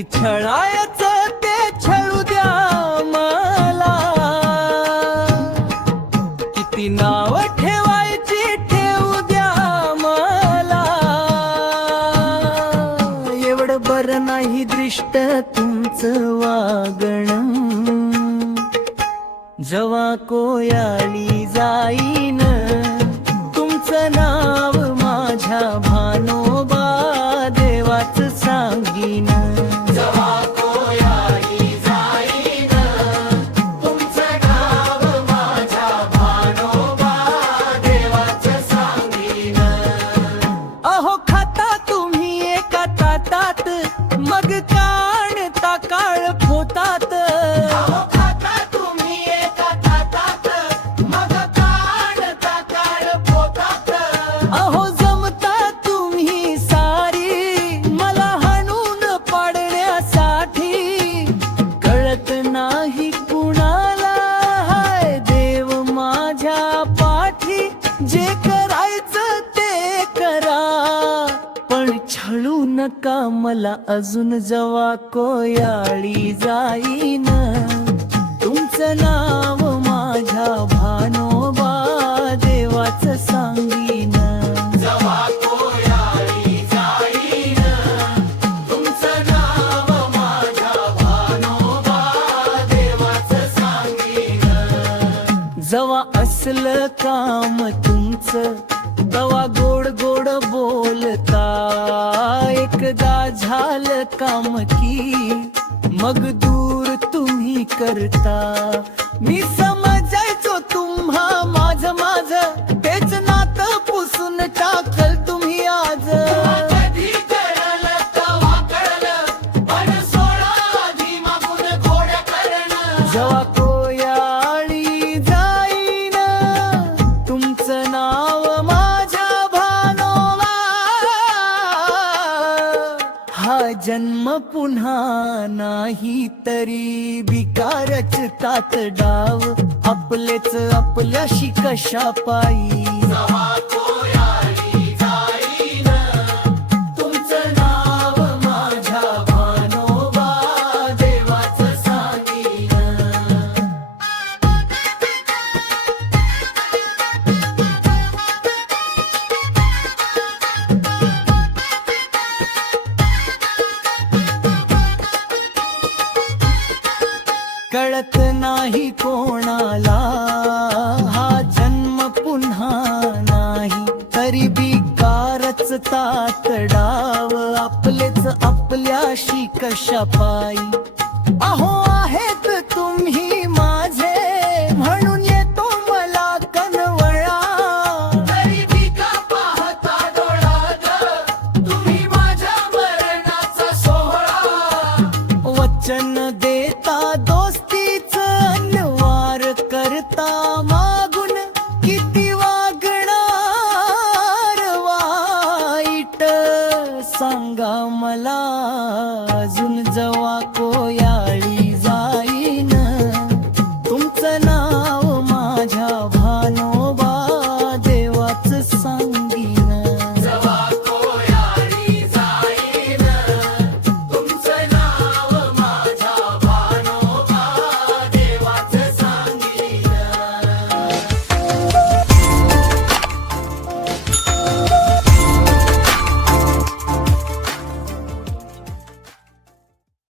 किती छळायचं ते छळू द्या मला, किती नाव ठेवायची ठेवू द्या मला. एवढं बरं नाही दृष्ट तुमचं वागणं, जवा कोयाळी जाईन तुमचं नाव माझ्या भानोबा देवाच सांगीन. जवा कोयाळी जाईन तुमचं नाव माझ्या भानोबा देवाचं सांगीन. अहो खाता तुम्ही एका ताटात, मग काढता काळ फोतात. अहो खाता तुम्ही एका ताटात, मग काढता काळ पोतात. अहो जमता तुम्ही सारी मला हाणून पाडण्यासाठी, कळत नाही कुणाला हाय देव माझ्या पाठी. जे करायचं ते करा, पण छळू नका मला अजून जवा कोयाळी जाईन तुमचं नाव माझ्या भानोबा देवाचं सांगीन. जवा कोयाळी जाईन तुमचं नाव माझ्या भानोबा देवाचं सांगीन. जवा असलं काम तुमचं तवा गोड गोड बोलता, एकदा झालं काम की मग दूर तुम्ही करता. मी समजायचो तुम्हा माझं माझं, तेच नातं पुसून टाकल तुम्ही आज. कधी कळलं तवा कळलं, पण सोळा आधी मागून घोड्या करणं. जेव्हा कोयाळी जाईन तुमचं नाव माझ्या भानोबा, हा जन्म पुन्हा नाही तरी भिकारच तात डाव, आपलेच आपल्याशी कशा पायी. जवा कोयाळी जाईन तुमचं नाव माझ्या भानोबा देवाचं सांगीन. कळत नाही कोणाला हा जन्म पुन्हा नाही तरी भिकारच तात डाव, आपलेच आपल्याशी कशा पायी. अहो आहेत तुम्ही माझे म्हणून येतो मला कनवळा, तरी भिका पाहता डोळ्यात तुम्ही माझ्या मरणाचा सोहळा. वचन देता दोस्तीच अन्यवार करता मागून, किती वागणार वाईट सांगा मला अजून जवा कोय